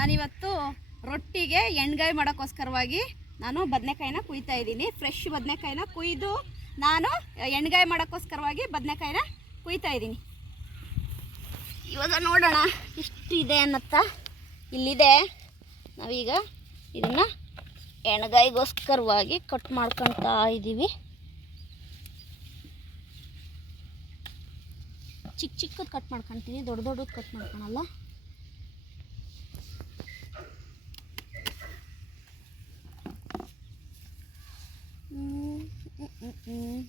ನಾನಿವತ್ತು ರೊಟ್ಟಿಗೆ ಎಣ್ಗಾಯಿ ಮಾಡೋಕ್ಕೋಸ್ಕರವಾಗಿ ನಾನು ಬದನೆಕಾಯಿನ ಕುಯ್ತಾ ಇದ್ದೀನಿ. ಫ್ರೆಶ್ ಬದನೆಕಾಯಿನ ಕುಯ್ದು ನಾನು ಎಣ್ಗಾಯಿ ಮಾಡೋಕ್ಕೋಸ್ಕರವಾಗಿ ಬದನೆಕಾಯಿನ ಕುಯ್ತಾ ಇದ್ದೀನಿ. ಇವಾಗ ನೋಡೋಣ ಇದೆ ಅನ್ನತ್ತ. ಇಲ್ಲಿದೆ. ನಾವೀಗ ಇದನ್ನು ಎಣ್ಗಾಯಿಗೋಸ್ಕರವಾಗಿ ಕಟ್ ಮಾಡ್ಕೊಳ್ತಾ ಇದ್ದೀವಿ. ಚಿಕ್ಕ ಚಿಕ್ಕದು ಕಟ್ ಮಾಡ್ಕೊಳ್ತೀನಿ ದೊಡ್ಡ ದೊಡ್ಡದು ಕಟ್ ಮಾಡ್ಕೊಳಲ್ಲ. Mm, mm, mm,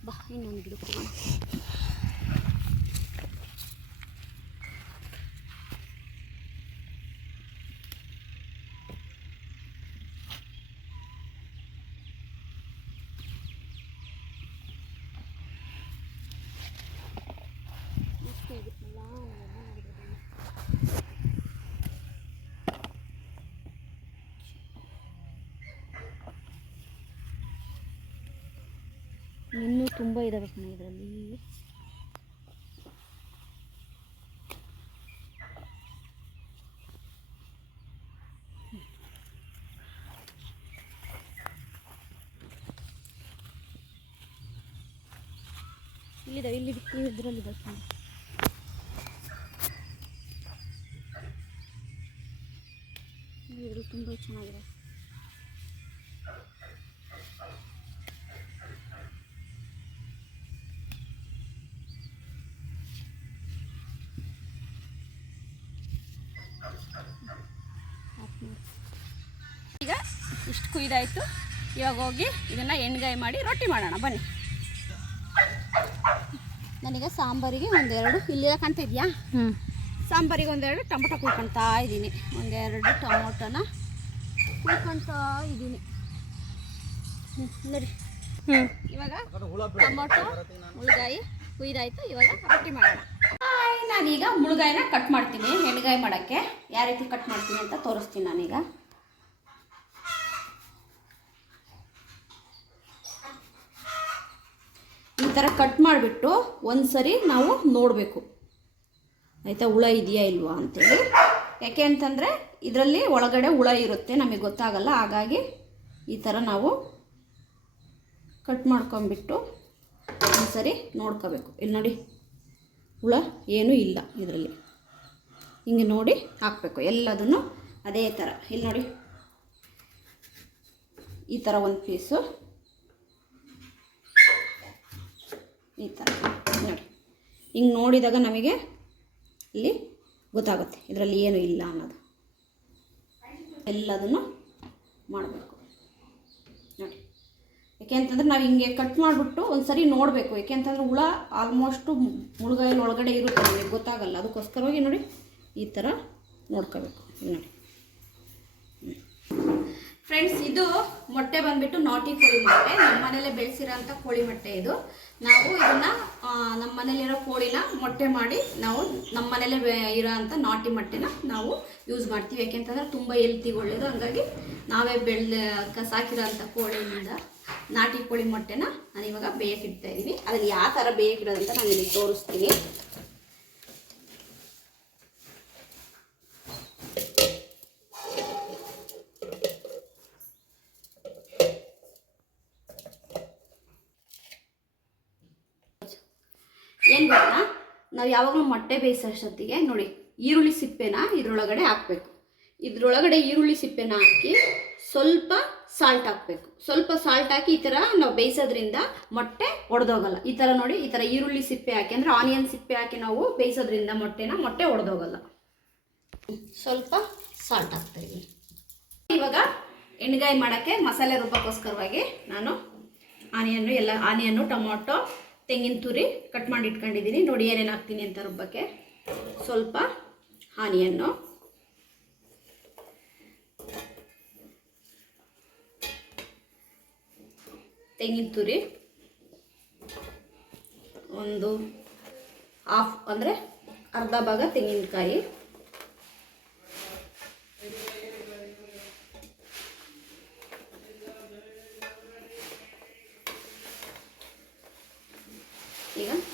bah, yun ang gilukuan. ಇನ್ನೂ ತುಂಬ ಇದಾವೆ ಕಣ ಇದರಲ್ಲಿ. ಇಲ್ಲಿದ್ದಾವೆ ಇಲ್ಲಿ ಇದರಲ್ಲಿ ಬರ್ತೀನಿ ಇದ್ರಲ್ಲಿ ತುಂಬ ಚೆನ್ನಾಗಿದೆ ಕುಯ್ದಾಯ್ತು ಇವಾಗ ಹೋಗಿ ಇದನ್ನು ಎಣ್ಗಾಯಿ ಮಾಡಿ ರೊಟ್ಟಿ ಮಾಡೋಣ ಬನ್ನಿ. ನನಗೆ ಸಾಂಬಾರಿಗೆ ಒಂದೆರಡು ಇಲ್ಲಿಲ್ಲ ಕಾಣ್ತಿದ್ಯಾ ಇದೆಯಾ? ಹ್ಞೂ ಸಾಂಬಾರಿಗೆ ಒಂದೆರಡು ಟೊಮೊಟೊ ಕುಯ್ಕೊಳ್ತಾ ಇದ್ದೀನಿ. ಒಂದೆರಡು ಟೊಮೊಟೊನ ಕುಯ್ಕೊಳ್ತಾ ಇದ್ದೀನಿ. ನೋಡಿ ಇವಾಗ ಟೊಮೊಟೊ ಮುಳುಗಾಯಿ ಕುಯ್ದಾಯ್ತು. ಇವಾಗ ರೊಟ್ಟಿ ಮಾಡೋಣ. ನಾನೀಗ ಮುಳುಗಾಯಿನ ಕಟ್ ಮಾಡ್ತೀನಿ ಎಣ್ಗಾಯಿ ಮಾಡೋಕ್ಕೆ. ಯಾವ ರೀತಿ ಕಟ್ ಮಾಡ್ತೀನಿ ಅಂತ ತೋರಿಸ್ತೀನಿ ನಾನೀಗ. ಥರ ಕಟ್ ಮಾಡಿಬಿಟ್ಟು ಒಂದು ಸರಿ ನಾವು ನೋಡಬೇಕು. ಆಯಿತಾ, ಹುಳ ಇದೆಯಾ ಇಲ್ವಾ ಅಂತೇಳಿ. ಯಾಕೆ ಅಂತಂದರೆ ಇದರಲ್ಲಿ ಒಳಗಡೆ ಹುಳ ಇರುತ್ತೆ, ನಮಗೆ ಗೊತ್ತಾಗಲ್ಲ. ಹಾಗಾಗಿ ಈ ಥರ ನಾವು ಕಟ್ ಮಾಡ್ಕೊಂಬಿಟ್ಟು ಒಂದು ಸರಿ ನೋಡ್ಕೋಬೇಕು. ಇಲ್ಲಿ ನೋಡಿ, ಹುಳ ಏನೂ ಇಲ್ಲ ಇದರಲ್ಲಿ. ಹಿಂಗೆ ನೋಡಿ ಹಾಕಬೇಕು. ಎಲ್ಲದನ್ನು ಅದೇ ಥರ. ಇಲ್ಲಿ ನೋಡಿ, ಈ ಥರ ಒಂದು ಪೀಸು. ಈ ಥರ ನೋಡಿ. ಹಿಂಗೆ ನೋಡಿದಾಗ ನಮಗೆ ಇಲ್ಲಿ ಗೊತ್ತಾಗುತ್ತೆ. ಇದರಲ್ಲಿ ಏನು ಇಲ್ಲ ಅನ್ನೋದು. ಎಲ್ಲದನ್ನು ಮಾಡಬೇಕು. ನೋಡಿ. ಯಾಕೆ ಅಂತಂದ್ರೆ ನಾವು ಹಿಂಗೆ ಕಟ್ ಮಾಡಿಬಿಟ್ಟು ಒಂದು ಸರಿ ನೋಡಬೇಕು. ಯಾಕೆ ಅಂತಂದ್ರೆ ಹುಳ ಆಲ್ಮೋಸ್ಟು ಮುಳುಗಾಯಲ್ಲಿ ಒಳಗಡೆ ಇರುತ್ತೆ. ನಮಗೆ ಗೊತ್ತಾಗಲ್ಲ. ಅದಕ್ಕೋಸ್ಕರವಾಗಿ ನೋಡಿ ಈ ಥರ ನೋಡ್ಕೋಬೇಕು. ನೋಡಿ. ಫ್ರೆಂಡ್ಸ್ ಇದು ಮೊಟ್ಟೆ ಬಂದ್ಬಿಟ್ಟು ನಾಟಿ ಕೋಳಿ ಮೊಟ್ಟೆ. ನಮ್ಮ ಮನೇಲೆ ಬೆಳೆಸಿರೋಂಥ ಕೋಳಿ ಮೊಟ್ಟೆ ಇದು. ನಾವು ಇದನ್ನ ನಮ್ಮ ಮನೇಲಿರೋ ಕೋಳಿನ ಮೊಟ್ಟೆ ಮಾಡಿ ನಾವು ನಮ್ಮ ಮನೇಲೆ ಇರೋ ಅಂಥ ನಾಟಿ ಮೊಟ್ಟೆನ ನಾವು ಯೂಸ್ ಮಾಡ್ತೀವಿ. ಯಾಕೆಂತಂದ್ರೆ ತುಂಬ ಹೆಲ್ತಿಗೆ ಒಳ್ಳೆಯದು ಹಂಗಾಗಿ ನಾವೇ ಬೆಳ್ದ ಸಾಕಿರೋ ಅಂಥ ಕೋಳಿಯಿಂದ ನಾಟಿ ಕೋಳಿ ಮೊಟ್ಟೆನ ನಾನು ಇವಾಗ ಬೇಯಕ್ಕಿಡ್ತಾ ಇದ್ದೀನಿ ಅದನ್ನು ಯಾವ ಥರ ಬೇಯಕ್ಕಿಡೋದಂತ ನಾನು ಇಲ್ಲಿ ತೋರಿಸ್ತೀನಿ. ಏನು ಗೊತ್ತಾ? ನಾವು ಯಾವಾಗಲೂ ಮೊಟ್ಟೆ ಬೇಯಿಸೋಷ್ಟೊತ್ತಿಗೆ ನೋಡಿ, ಈರುಳ್ಳಿ ಸಿಪ್ಪೆನ ಇದ್ರೊಳಗಡೆ ಹಾಕಬೇಕು. ಇದ್ರೊಳಗಡೆ ಈರುಳ್ಳಿ ಸಿಪ್ಪೆನ ಹಾಕಿ ಸ್ವಲ್ಪ ಸಾಲ್ಟ್ ಹಾಕ್ಬೇಕು. ಸ್ವಲ್ಪ ಸಾಲ್ಟ್ ಹಾಕಿ ಈ ಥರ ನಾವು ಬೇಯಿಸೋದ್ರಿಂದ ಮೊಟ್ಟೆ ಒಡೆದೋಗಲ್ಲ. ಈ ಥರ ನೋಡಿ, ಈ ಥರ ಈರುಳ್ಳಿ ಸಿಪ್ಪೆ ಹಾಕಿ, ಅಂದರೆ ಆನಿಯನ್ ಸಿಪ್ಪೆ ಹಾಕಿ ನಾವು ಬೇಯಿಸೋದ್ರಿಂದ ಮೊಟ್ಟೆನ ಮೊಟ್ಟೆ ಒಡೆದೋಗಲ್ಲ. ಸ್ವಲ್ಪ ಸಾಲ್ಟ್ ಹಾಕ್ತಾ ಇವಾಗ ಎಣ್ಗಾಯಿ ಮಾಡೋಕ್ಕೆ ಮಸಾಲೆ ರುಬ್ಬಕ್ಕೋಸ್ಕರವಾಗಿ ನಾನು ಆನಿಯನ್ನು ಎಲ್ಲ ಆನಿಯನ್ನು ಟೊಮೊಟೊ ತೆಂಗಿನ ತುರಿ ಕಟ್ ಮಾಡಿ ಇಟ್ಕೊಂಡಿದ್ದೀನಿ. ನೋಡಿ ಏನೇನು ಹಾಕ್ತೀನಿ ಅಂತ ರುಬ್ಬಕ್ಕೆ. ಸ್ವಲ್ಪ ಹಾನಿಯನ್ನು. ತೆಂಗಿನ ತುರಿ. ಒಂದು ಹಾಫ್ ಅಂದರೆ ಅರ್ಧ ಭಾಗ ತೆಂಗಿನಕಾಯಿ.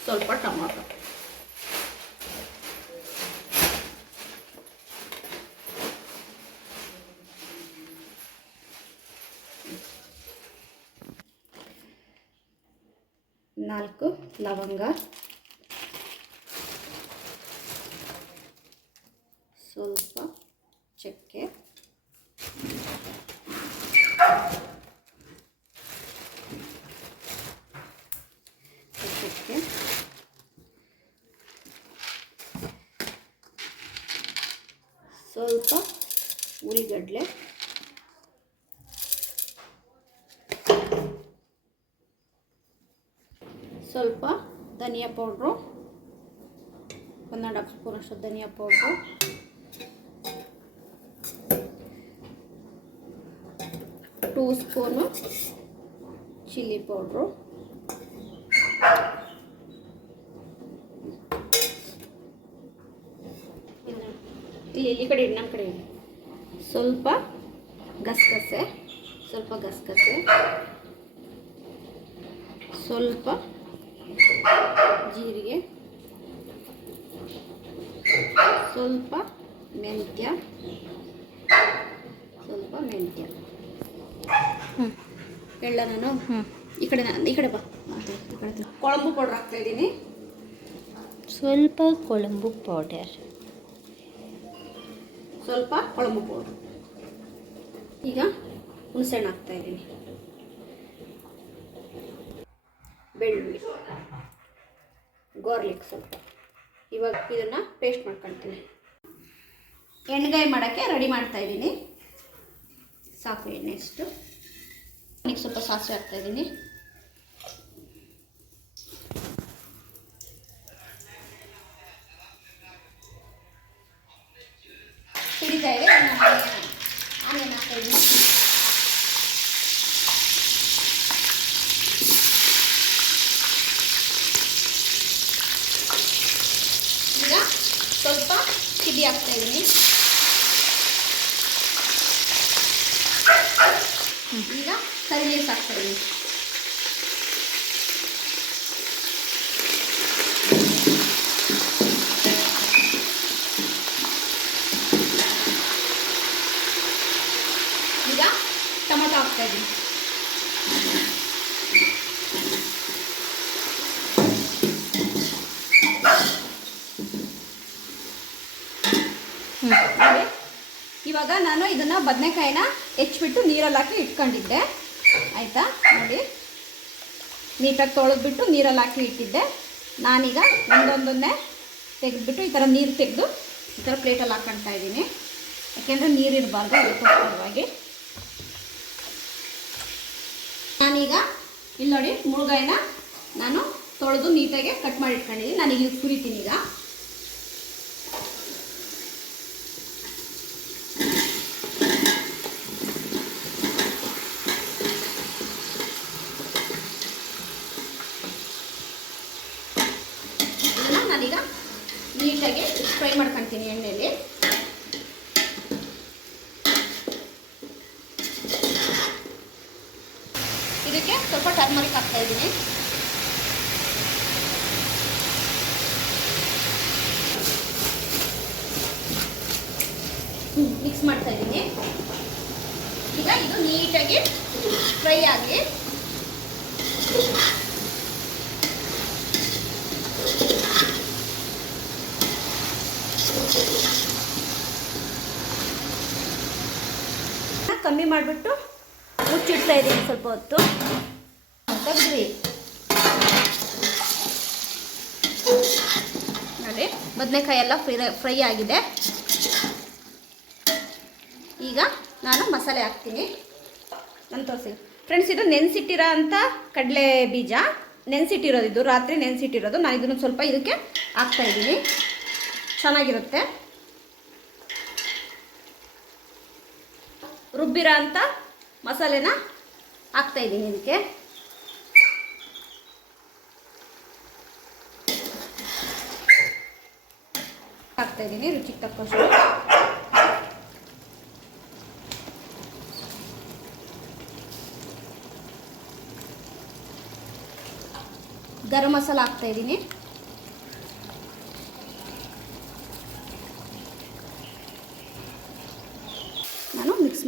ಸ್ವಲ್ಪ ಟಮಾಟೊ ನಾಲ್ಕು ಲವಂಗ. ಉರಿಗಡಲೆ ಸ್ವಲ್ಪ ಧನಿಯಾ ಪೌಡ್ರು. ಒಂದೆರಡು ಸ್ಪೂನ್ ಸ್ಪೂನಷ್ಟು ಧನಿಯಾ powder. Two spoon chilli powder. ಇಲ್ಲಿ ಈ ಕಡೆ ನಮ್ಮ ಕಡೆ. ಸ್ವಲ್ಪ ಗಸಗಸೆ ಸ್ವಲ್ಪ ಗಸಗಸೆ ಸ್ವಲ್ಪ ಜೀರಿಗೆ ಸ್ವಲ್ಪ ಮೆಂತ್ಯ ಸ್ವಲ್ಪ ಮೆಂತ್ಯ. ಹ್ಞೂ ಹೇಳ ನಾನು ಹ್ಞೂ ಈ ಕಡೆ ಈ ಕಡೆ ಬಾ. ಕೊಳಂಬು ಪೌಡ್ರ್ ಹಾಕ್ತಾ ಇದ್ದೀನಿ. ಸ್ವಲ್ಪ ಕೊಳಂಬು ಪೌಡರ್. ಸ್ವಲ್ಪ ಕೊಳಂಬಬಹುದು ಈಗ ಹುಣಸೆಹಣ್ಣು ಹಾಕ್ತಾ ಇದ್ದೀನಿ. ಬೆಳ್ಳುಳ್ಳಿ, ಗಾರ್ಲಿಕ್ ಸ್ವಲ್ಪ ಇವಾಗ ಇದನ್ನು ಪೇಸ್ಟ್ ಮಾಡ್ಕೊಳ್ತೀನಿ ಎಣ್ಣೆಗಾಯಿ ಮಾಡೋಕ್ಕೆ ರೆಡಿ ಮಾಡ್ತಾ ಇದ್ದೀನಿ. ಸಾಕು ಎಣ್ಣೆ ಇಷ್ಟು ಸ್ವಲ್ಪ ಸಾಸಿವೆ ಹಾಕ್ತಾ ಇದ್ದೀನಿ ಸಿಡಿತಾ ಇದೆ ಆಮೇಲೆ ಹಾಕ್ತಾ ಇದ್ದೀನಿ ಈಗ ಸ್ವಲ್ಪ ಚಿಲ್ಲಿ ಹಾಕ್ತಾ ಇದ್ದೀನಿ ಈಗ ಕರಿ ನೀರು ಹಾಕ್ತಾ ಇದ್ದೀನಿ ಈಗ ಟೊಮೆಟೊ ಹಾಕ್ತಾ ಇದ್ದೀನಿ ಹ್ಞೂ ನೋಡಿ ಇವಾಗ ನಾನು ಇದನ್ನು ಬದನೆಕಾಯಿನ ಹೆಚ್ಚಿಬಿಟ್ಟು ನೀರಲ್ಲಿ ಹಾಕಿ ಇಟ್ಕೊಂಡಿದ್ದೆ. ಆಯಿತಾ? ನೋಡಿ. ನೀಟಾಗಿ ತೊಳೆದ್ಬಿಟ್ಟು ನೀರಲ್ಲಿ ಹಾಕಿ ಇಟ್ಟಿದ್ದೆ. ನಾನೀಗ ಒಂದೊಂದನ್ನೇ ತೆಗೆದ್ಬಿಟ್ಟು ಈ ಥರ ನೀರು ತೆಗೆದು ಈ ಥರ ಪ್ಲೇಟಲ್ಲಿ ಹಾಕ್ಕೊಳ್ತಾ ಇದ್ದೀನಿ. ಯಾಕೆಂದರೆ ನೀರು ಇರಬಾರ್ದು ಅದಕ್ಕೋಸ್ಕರವಾಗಿ ನಾನೀಗ ಇಲ್ಲಿ ನೋಡಿ, ಮುಳುಗಾಯಿನ ನಾನು ತೊಳೆದು ನೀಟಾಗಿ ಕಟ್ ಮಾಡಿ ಇಟ್ಕೊಂಡಿದ್ದೀನಿ. ಇದು ಕುರಿತೀನಿ ಈಗ ಇದನ್ನು ನಾನೀಗ ನೀಟಾಗಿ ಫ್ರೈ ಮಾಡ್ಕೊಳ್ತೀನಿ ಎಣ್ಣೆಯಲ್ಲಿ ಇದಕ್ಕೆ ಸ್ವಲ್ಪ ಟರ್ಮರಿಕ್ ಹಾಕ್ತಾ ಇದ್ದೀನಿ. ಮಿಕ್ಸ್ ಮಾಡ್ತಾ ಇದ್ದೀನಿ. ಈಗ ಇದು ನೀಟಾಗಿ ಫ್ರೈ ಆಗಿ ಕಮ್ಮಿ ಮಾಡಿಬಿಟ್ಟು ಮುಚ್ಚಿಡ್ತಾ ಇದ್ದೀನಿ ಸ್ವಲ್ಪ ಹೊತ್ತು. ತೆಗ್ದ್ರಿ. ನೋಡಿ ಬದನೆಕಾಯಿ ಎಲ್ಲ ಫ್ರೈ ಆಗಿದೆ. ಈಗ ನಾನು ಮಸಾಲೆ ಹಾಕ್ತೀನಿ. ನಾನು ತೋರಿಸಿ. ಫ್ರೆಂಡ್ಸ್ ಇದು ನೆನೆಸಿಟ್ಟಿರೋ ಅಂಥ ಕಡಲೆ ಬೀಜ. ನೆನೆಸಿಟ್ಟಿರೋದು ಇದು. ರಾತ್ರಿ ನೆನೆಸಿಟ್ಟಿರೋದು. ನಾನು ಇದನ್ನು ಸ್ವಲ್ಪ ಇದಕ್ಕೆ ಹಾಕ್ತಾಯಿದ್ದೀನಿ ಚೆನ್ನಾಗಿರುತ್ತೆ. ರುಬ್ಬಿರೋ ಅಂಥ ಮಸಾಲೆನ ಹಾಕ್ತಾ ಇದ್ದೀನಿ ಇದಕ್ಕೆ. ಹಾಕ್ತಾ ಇದ್ದೀನಿ ರುಚಿಗೆ ತಕ್ಕಷ್ಟು. ಗರಂ ಮಸಾಲ ಹಾಕ್ತಾ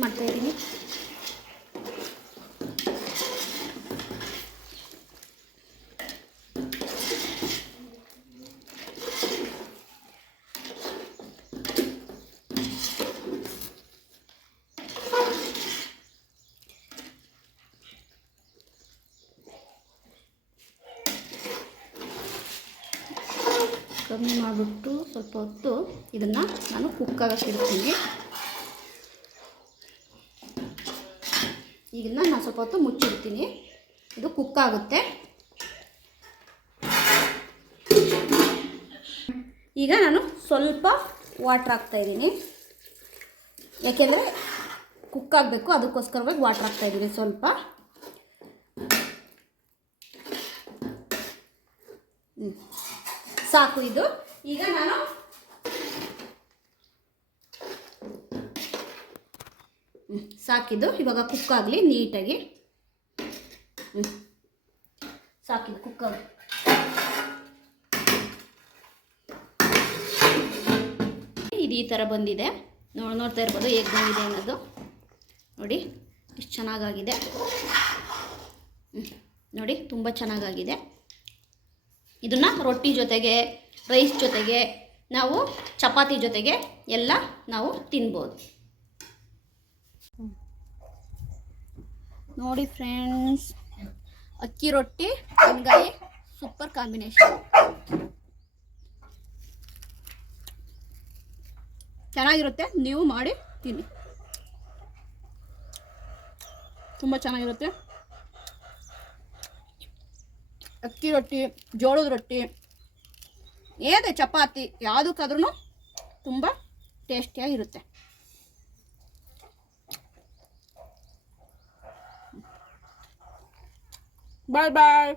ಮಾಡ್ತಾಯಿದ್ದೀನಿ ಕಮ್ಮಿ ಮಾಡಿಬಿಟ್ಟು ಸ್ವಲ್ಪ ಹೊತ್ತು ಇದನ್ನು ನಾನು ಕುಕ್ಕಾಗಕ್ಕೆ ಇಡ್ತೀನಿ. ಇದನ್ನ ನಾನು ಸ್ವಲ್ಪ ಹೊತ್ತು ಮುಚ್ಚಿಡ್ತೀನಿ. ಇದು ಕುಕ್ ಆಗುತ್ತೆ. ಈಗ ನಾನು ಸ್ವಲ್ಪ ವಾಟ್ರ್ ಹಾಕ್ತಾಯಿದ್ದೀನಿ ಯಾಕೆಂದರೆ ಕುಕ್ ಆಗಬೇಕು, ಅದಕ್ಕೋಸ್ಕರವಾಗಿ ವಾಟ್ರ್ ಹಾಕ್ತಾಯಿದ್ದೀನಿ ಸ್ವಲ್ಪ. ಸಾಕು ಇದು. ಈಗ ನಾನು ಸಾಕಿದ್ದು ಇವಾಗ ಕುಕ್ ಆಗಲಿ ನೀಟಾಗಿ. ಸಾಕಿದ್ದು ಕುಕ್ ಇದು ಈ ಥರ ಬಂದಿದೆ. ನೋಡಿ, ನೋಡ್ತಾ ಇರ್ಬೋದು ಹೇಗೆ ಬಂದಿದೆ ಅನ್ನೋದು. ನೋಡಿ ಎಷ್ಟು ಚೆನ್ನಾಗಾಗಿದೆ. ನೋಡಿ, ತುಂಬ ಚೆನ್ನಾಗಾಗಿದೆ. ಇದನ್ನು ರೊಟ್ಟಿ ಜೊತೆಗೆ, ರೈಸ್ ಜೊತೆಗೆ, ನಾವು ಚಪಾತಿ ಜೊತೆಗೆ ಎಲ್ಲ ನಾವು ತಿನ್ಬೋದು. ನೋಡಿ ಫ್ರೆಂಡ್ಸ್, ಅಕ್ಕಿ ರೊಟ್ಟಿ ಎಣ್ಗಾಯಿ ಸೂಪರ್ ಕಾಂಬಿನೇಷನ್ ಚೆನ್ನಾಗಿರುತ್ತೆ, ನೀವು ಮಾಡಿ ತಿನ್ನಿ. ತುಂಬ ಚೆನ್ನಾಗಿರುತ್ತೆ. ಅಕ್ಕಿ ರೊಟ್ಟಿ, ಜೋಳದ ರೊಟ್ಟಿ ಏನೇ ಚಪಾತಿ ಯಾವುದಕ್ಕಾದ್ರೂ ತುಂಬ ಟೇಸ್ಟಿಯಾಗಿರುತ್ತೆ. Bye bye.